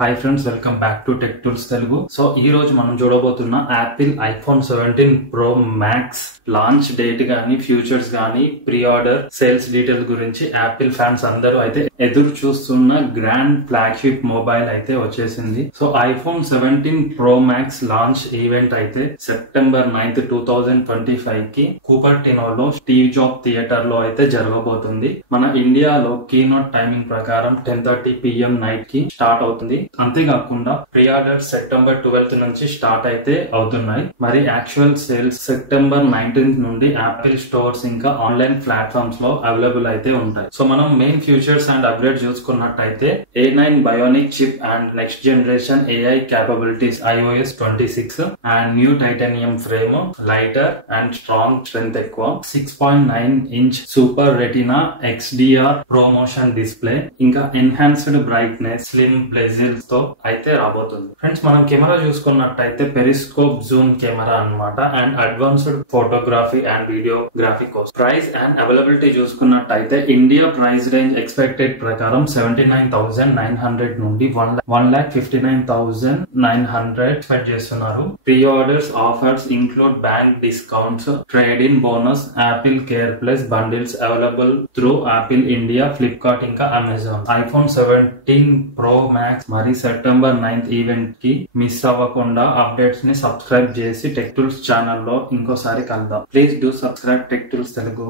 Hi friends, welcome back to Tech Tools Telugu. So ఈ రోజు మనం చూడబోతున్న Apple iPhone 17 Pro Max launch date గానీ, ఫ్యూచర్స్ గానీ, ప్రీ ఆర్డర్, సేల్స్ డీటెయిల్స్ గురించి యాపిల్ ఫ్యాన్స్ అందరూ అయితే ఎదురు చూస్తున్న గ్రాండ్ ఫ్లాగ్షిప్ మొబైల్ అయితే వచ్చేసింది. So iPhone 17 Pro Max launch event అయితే సెప్టెంబర్ 9th 2025 కి కూపర్టినోలో స్టీవ్ జాబ్ థియేటర్ లో అయితే జరగబోతుంది. మన ఇండియాలో కీనోట్ టైమింగ్ ప్రకారం 10:30 PM నైట్ కి స్టార్ట్ అవుతుంది. అంతేకాకుండా ప్రీ ఆర్డర్ సెప్టెంబర్ 12th నుంచి స్టార్ట్ అయితే అవుతున్నాయి. మరి యాక్చువల్ సేల్స్ సెప్టెంబర్ 19th నుండి యాపిల్ స్టోర్స్ ఇంకా ఆన్లైన్ ప్లాట్ఫామ్స్ లో అవైలబుల్ అయితే ఉంటాయి. సో మనం మెయిన్ ఫ్యూచర్స్ అండ్ అప్డేట్ చూసుకున్నట్టయితే A9 bionic chip and next generation AI capabilities iOS 26 and new titanium frame, lighter and strong strength ఎక్కువ, 6.9 inch super retina XDR promotion display, ఇంకా enhanced brightness, slim bezels తో అయితే రాబోతుంది. Friends, మనం camera చూసుకున్నట్టయితే periscope Zoom camera అన్నమాట and advanced photography and videography కోసం. Price and availability చూసుకున్నట్టయితే ఇండియా ప్రైస్ రేంజ్ ఎక్స్పెక్టెడ్ ప్రకారం 79,900 నుండి 1,59,900 ఎక్స్పెక్ట్ చేస్తున్నారు. Pre orders offers include bank discounts, trade in bonus, Apple care plus bundles available through Apple India, Flipkart ఇంకా Amazon. IPhone 17 Pro max మరి September 9th event కి miss అవ్వకుండా updates ని subscribe చేసి tech tools ఛానల్లో ఇంకోసారి కలుద్దాం. Please do subscribe tech Tools Telugu.